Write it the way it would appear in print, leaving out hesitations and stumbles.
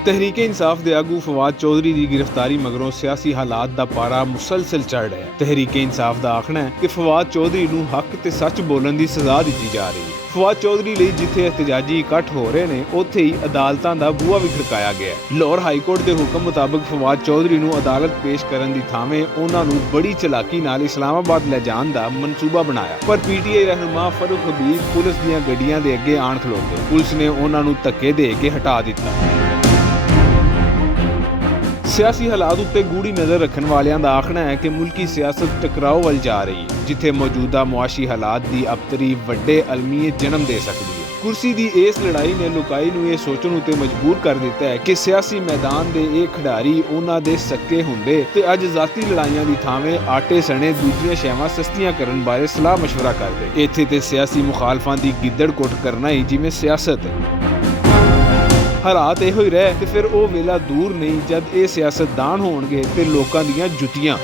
तहरीके इंसाफ के आगू फवाद चौधरी की गिरफ्तारी मगरों सियासी हालात का पारा मुसलसल चढ़ रहा है। तहरीके इंसाफ का आखना है कि फवाद चौधरी नूं हक ते सच बोलने की सजा दी जा रही है। फवाद चौधरी लिए जिथे एहतजाजी इकट्ठ हो रहे हैं उत्थे ही अदालतां दा बूहा भी खड़काया गया है। लाहौर हाई कोर्ट के हुक्म मुताबिक फवाद चौधरी नूं अदालत पेश करन दी थावें उन्हां नूं बड़ी चलाकी नाल इस्लामाबाद ले जाण दा मनसूबा बनाया, पर पीटीआई रहनुमा फरूख हबीब पुलिस दीआं गड्डियां दे अगे आण खलोते। पुलिस ने उन्हां नूं धक्के दे के हटा दिता। सियासी हालात उत्ते गूढ़ी नज़र रखने वालियां दा आखना है कि मुल्की सियासत टकराव वल जा रही है, जिथे मौजूदा मुआशी हालात की अबतरी वड्डे अलमीयत जन्म दे सकती है। कुर्सी की इस लड़ाई ने लुकाई नूं ये सोचण उत्ते मजबूर कर दिता है कि सियासी मैदान दे ये खिडारी उन्हां दे सक्के हुंदे ते अज जाती लड़ाइयां दी थावें आटे सने दूजियां शैवां सस्तियां करन बारे सलाह मशवरा करदे। इत्थे ते सियासी मुखालफां दी गिद्दड़ कुट करना ही जिवें सियासत है। हालात इहो ही रहे ते फिर वो वेला दूर नहीं जद ये सियासतदान होणगे ते लोकां दीयां जुत्तियां